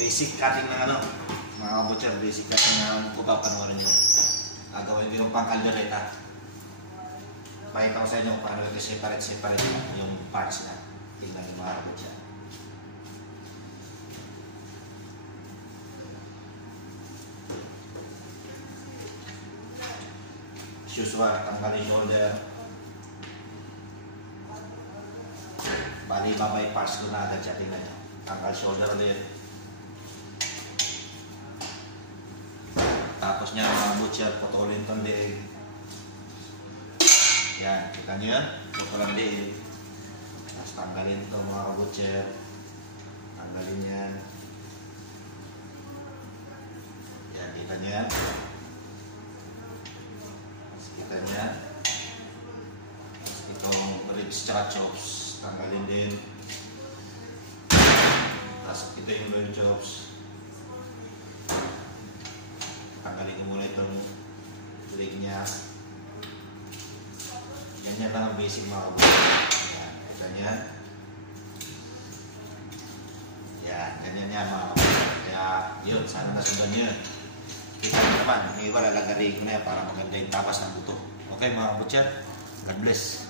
basic cutting ng ano, mga butcher, basic cutting ng kubaw, panuwaran nyo. Gagawin ko yung pang kaldereta. Pakita ko sa inyo kung paano ito separate yung parts na. Tingnan yung mga butcher. As usual, tanggalin shoulder. Bali, babay parts ko na agad siya. Tingnan nyo. Tanggal shoulder ulit. Tapos niya mga butcher, putulin itong diig. Yan, kita nyo yan? Putulang diig. Tapos tanggalin ito mga butcher. Tanggalin yan. Yan, kita nyo yan? Tapos kita nyo yan? Tapos itong ribs tsaka chops. Tanggalin din. Tapos ito yung loin chops. Tanggalin ko muna itong leg niya. Ganyan lang ang basic mga kabutcher. Yan, ganyan. Yan, ganyan yan mga kabutcher. Kaya yun, sana nasundan yun. Kita nyo naman, may iba lalagarin ko na yan para maganda yung tapas ng buto. Okay mga kabutcher, God bless.